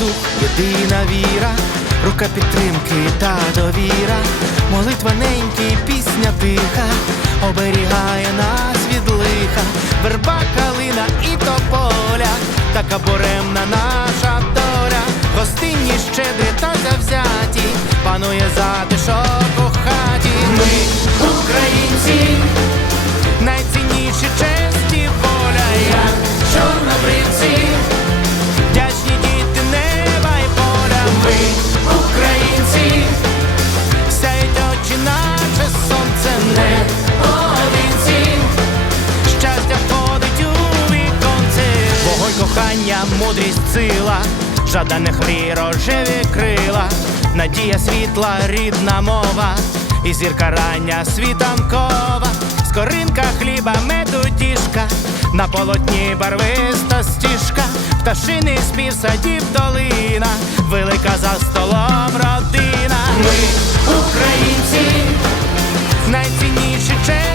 дух, єдина віра, рука підтримки та довіра, молитва неньки, пісня тиха, оберігає нас від лиха, верба, калина і тополя, така буремна наша доля, гостинні щедрі та завзяті, панує затишок мудрість сила, жаданих мрій рожеві крила, надія світла, рідна мова, і зірка рання світанкова, скоринка хліба, меду діжка, на полотні барвиста стіжка, пташиний спів садів долина, велика за столом родина. Ми, українці, найцінніші честь.